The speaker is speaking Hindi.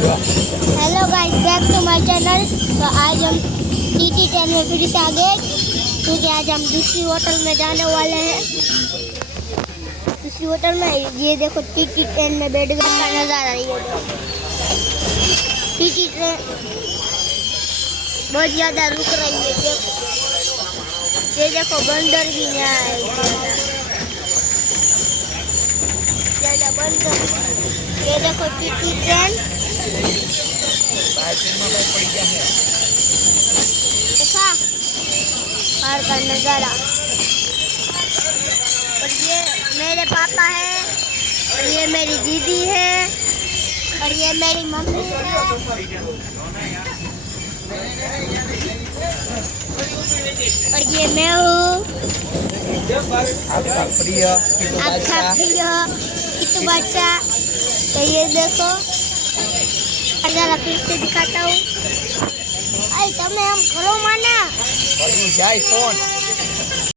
Hello guys, back to my channel. तो आज हम टीटी ट्रेन में फिर से आ गए, क्योंकि आज हम दूसरी होटल में जाने वाले हैं। दूसरी होटल में ये देखो, टीटी ट्रेन में बैठ गए का नज़ारा। ये टीटी ट्रेन बहुत ज़्यादा रुक रही है। ये देखो बंदर भी यहाँ है, ज़्यादा बंदर। ये देखो टीटी ट्रेन, देखा बाहर का नज़ारा। और ये मेरे पापा है, और ये मेरी दीदी है, और ये मेरी मम्मी है, और ये मैं हूँ, आपका प्रिय किट्टू बादशाह। तो ये देखो, जरा फिर से दिखाता हूँ। अरे तमें हम करो माना जाए फोन